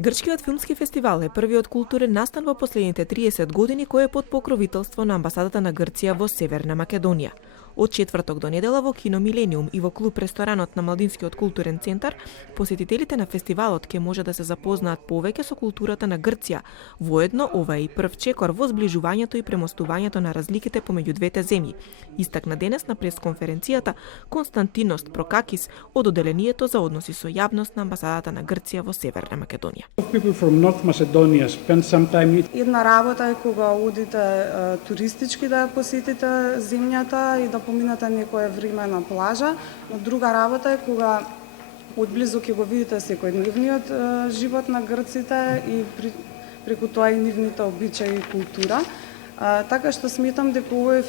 Грчкиот филмски фестивал е првиот културен настан во последните 30 години кој е под покровителство на амбасадата на Грција во Северна Македонија. Од четврток до недела во Кино Милениум и во клуб-ресторанот на Младинскиот културен центар, посетителите на фестивалот ќе може да се запознаат повеќе со културата на Грција. Воедно, ова е и прв чекор во зближувањето и премостувањето на разликите помеѓу двете земји, истакна денес на пресконференцијата Константинос Прокакис од Оделението за односи со јавност на амбасадата на Грција во Северна Македонија. Една работа е кога одите туристички да ја посетите земјата и да поминате некое време на плажа, но друга работа е кога одблизу ќе го видите секојдневниот живот на грците и преку тоа и нивните обичаи и култура. Така што сметам дека овој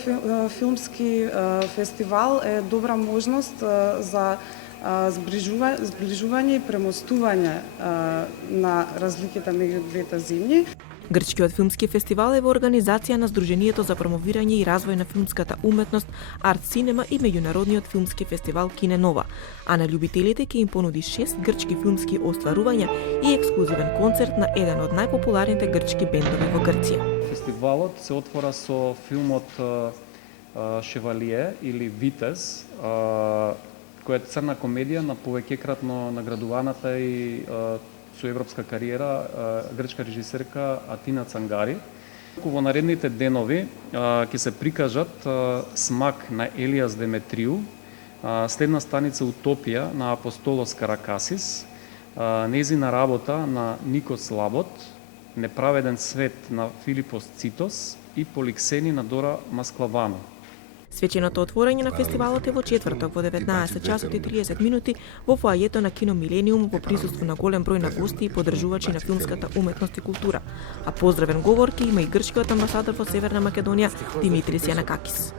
филмски фестивал е добра можност за зближување и премостување на разликите меѓу двете земји. Грчкиот филмски фестивал е во организација на Сдруженијето за промовирање и развој на филмската уметност Арт Синема и меѓународниот филмски фестивал Кине Нова, а на љубителите ќе им понуди 6 грчки филмски остварувања и ексклузивен концерт на еден од најпопуларните грчки бендови во Грција. Фестивалот се отвора со филмот Шевалие или Витез, која е црна комедија на повеќекратно наградуваната и со европска кариера грчка режисерка Атина Цангари. Во наредните денови ќе се прикажат Смак на Елиас Деметриу, следна станица Утопија на Апостолос Каракасис, незина работа на Никос Лабот, Неправеден свет на Филипос Цитос и Поликсени на Дора Масклавано. Свеченото отворање на фестивалот е во четврток во 19 часот и 30 минути во фоајето на Кино Милениум во присуство на голем број на гости и поддржувачи на филмската уметност и култура. А поздравен говор ќе има и грчкиот амбасадор во Северна Македонија Димитрис Јанакакис.